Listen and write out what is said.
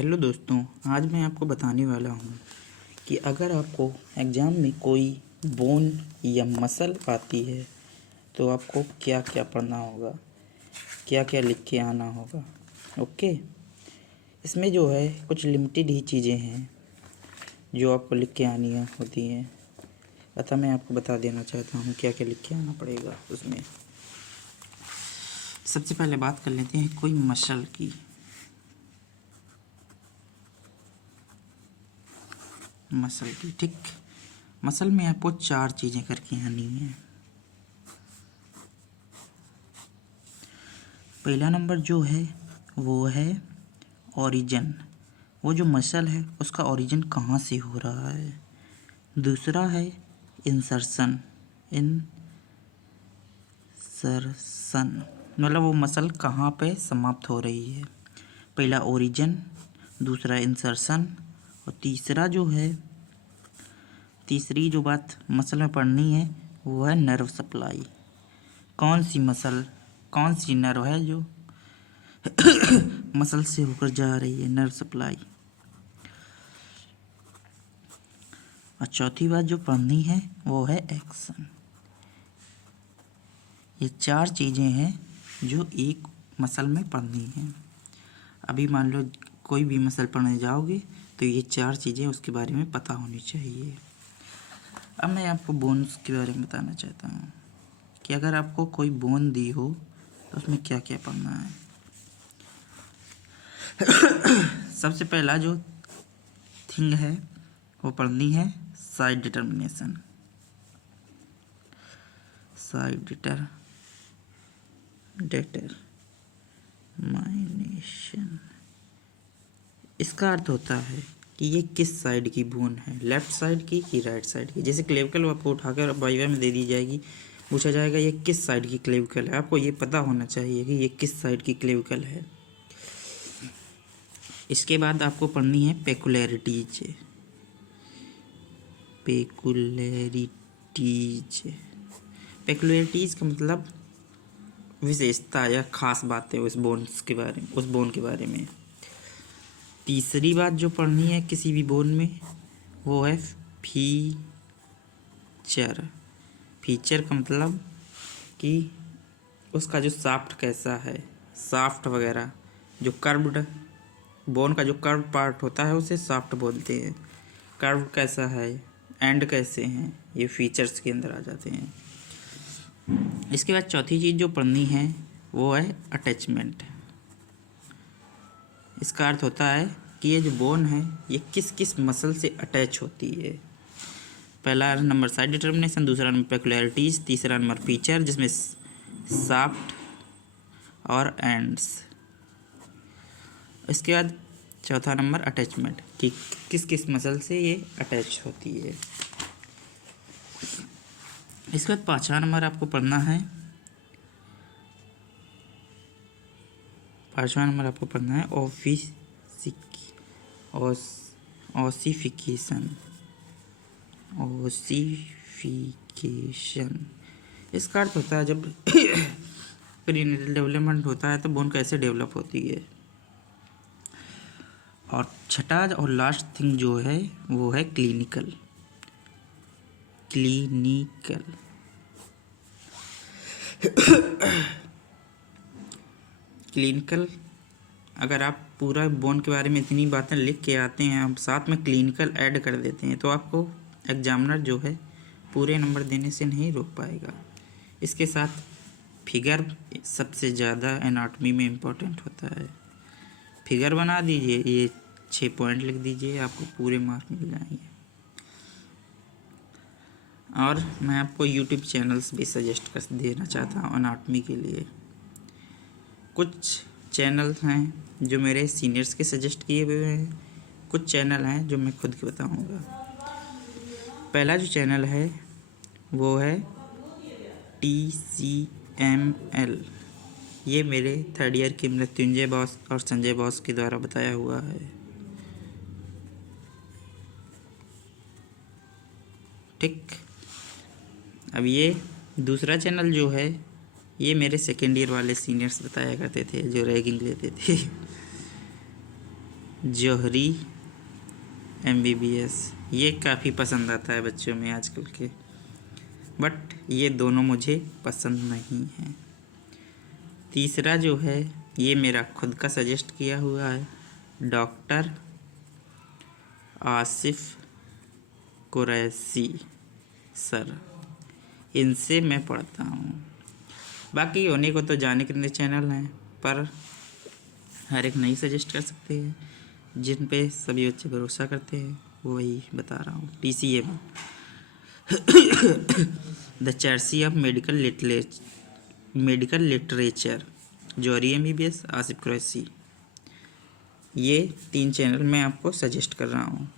Hello दोस्तों, आज मैं आपको बताने वाला हूँ कि अगर आपको एग्ज़ाम में कोई बोन या मसल आती है तो आपको क्या क्या पढ़ना होगा, क्या क्या लिख के आना होगा। ओके, इसमें जो है कुछ लिमिटेड ही चीज़ें हैं जो आपको लिख के आनी होती हैं। अतः मैं आपको बता देना चाहता हूँ क्या क्या लिख के आना पड़ेगा उसमें। सबसे पहले बात कर लेते हैं कोई मसल की। ठीक, मसल में आपको 4 चीज़ें करके आनी है। पहला नंबर जो है वो है ओरिजिन, वो जो मसल है उसका ओरिजिन कहाँ से हो रहा है। दूसरा है इंसर्शन, मतलब वो मसल कहाँ पे समाप्त हो रही है। पहला ओरिजिन, दूसरा इंसर्शन, और तीसरी जो बात मसल में पढ़नी है वो है नर्व सप्लाई। कौन सी नर्व है जो मसल से होकर जा रही है, नर्व सप्लाई। और चौथी बात जो पढ़नी है वो है एक्शन। ये 4 चीज़ें हैं जो एक मसल में पढ़नी है। अभी मान लो कोई भी मसल पढ़ने जाओगे तो ये 4 चीज़ें उसके बारे में पता होनी चाहिए। अब मैं आपको बोन्स के बारे में बताना चाहता हूँ कि अगर आपको कोई बोन दी हो तो उसमें क्या क्या पढ़ना है। सबसे पहला जो थिंग है वो पढ़नी है साइड डिटर्मिनेशन। इसका अर्थ होता है कि ये किस साइड की बोन है, लेफ्ट साइड की कि राइट साइड की। जैसे क्लेविकल आपको उठाकर वाइवा में दे दी जाएगी, पूछा जाएगा ये किस साइड की क्लेविकल है, आपको ये पता होना चाहिए कि ये किस साइड की क्लेविकल है। इसके बाद आपको पढ़नी है पेकुलैरिटीज। पेकुलैरिटीज का मतलब विशेषता या खास बातें उस बोन के बारे में। तीसरी बात जो पढ़नी है किसी भी बोन में वो है फीचर का मतलब कि उसका जो साफ्ट कैसा है, साफ्ट वगैरह, जो कर्व्ड बोन का जो कर्व पार्ट होता है उसे साफ्ट बोलते हैं। कर्व कैसा है, एंड कैसे हैं, ये फीचर्स के अंदर आ जाते हैं। इसके बाद चौथी चीज़ जो पढ़नी है वो है अटैचमेंट। इसका अर्थ होता है कि ये जो बोन है ये किस किस मसल से अटैच होती है। पहला नंबर साइड डिटर्मिनेशन, दूसरा नंबर पेकुलैरिटीज, तीसरा नंबर फीचर जिसमें साफ्ट और एंड्स। इसके बाद चौथा नंबर अटैचमेंट कि किस किस मसल से ये अटैच होती है। इसके बाद पाँचवा नंबर आपको पढ़ना है ओसिफिकेशन। इसका अर्थ होता है जब प्रीनेटल डेवलपमेंट होता है तो बोन कैसे डेवलप होती है। और छठा और लास्ट थिंग जो है वो है क्लिनिकल। अगर आप पूरा बोन के बारे में इतनी बातें लिख के आते हैं, आप साथ में क्लिनिकल ऐड कर देते हैं तो आपको एग्जामिनर जो है पूरे नंबर देने से नहीं रोक पाएगा। इसके साथ फिगर सबसे ज़्यादा एनाटॉमी में इम्पोर्टेंट होता है। फिगर बना दीजिए, ये 6 पॉइंट लिख दीजिए, आपको पूरे मार्क मिल जाएंगे। और मैं आपको यूट्यूब चैनल्स भी सजेस्ट कर देना चाहता हूँ एनाटॉमी के लिए। कुछ चैनल हैं जो मेरे सीनियर्स के सजेस्ट किए हुए हैं, कुछ चैनल हैं जो मैं खुद के बताऊँगा। पहला जो चैनल है वो है TCML। ये मेरे 3rd ईयर के मृत्युंजय बॉस और संजय बॉस के द्वारा बताया हुआ है। ठीक, अब ये दूसरा चैनल जो है ये मेरे 2nd ईयर वाले सीनियर्स बताया करते थे जो रैगिंग लेते थे। जौहरी MBBS, ये काफ़ी पसंद आता है बच्चों में आजकल के, बट ये दोनों मुझे पसंद नहीं हैं। तीसरा जो है ये मेरा खुद का सजेस्ट किया हुआ है, डॉक्टर आसिफ कुरैशी सर, इनसे मैं पढ़ता हूँ। बाकी उन्हीं को तो जाने कितने चैनल हैं, पर हर एक नहीं सजेस्ट कर सकते हैं। जिन पे सभी बच्चे भरोसा करते हैं वो वही बता रहा हूँ। TCM द चर्सी of medical literature, Johri MBBS, Asif Qureshi, ये 3 चैनल मैं आपको सजेस्ट कर रहा हूँ।